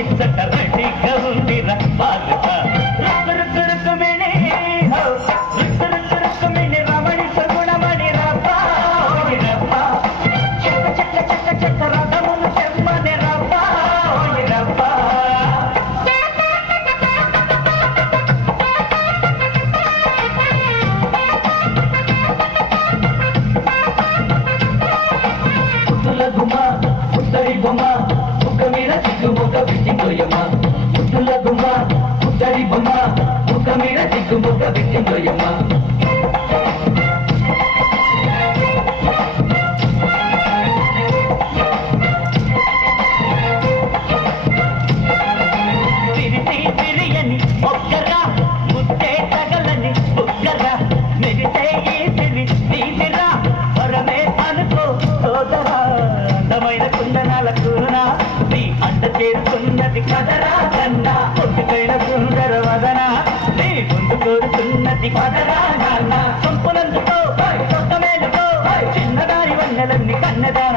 ఇచ్చట రెడీగా ఉందిరా బాలుక రుక్కురుక్కురుక్కుమిని రుక్కురుక్కురుక్కుమిని రమణి సగుణమణి రబ్బా రబ్బా చెక్క చెక్క చెక్క చెక్క రథములు చెమ్మని రబ్బా రబ్బా పుట్టుల గుమ్మ పుట్టడి బొమ్మ ముక్క మీద చిక్కు ముక్క విచ్చిందోయమ్మ పుట్టుల గుమ్మ పుట్టడి బొమ్మ ముక్క మీద చిక్కు ముక్క విచ్చిందోయమ్మ తిరిసి తిరియని ఒక్కరా ముద్దే తగలని ఒక్కరా మెరిసే ఈ సిరి తీసిరా వరమే అనుకో సోదరా అందమైన కుందనాల కూరునా నీ అంట చేరు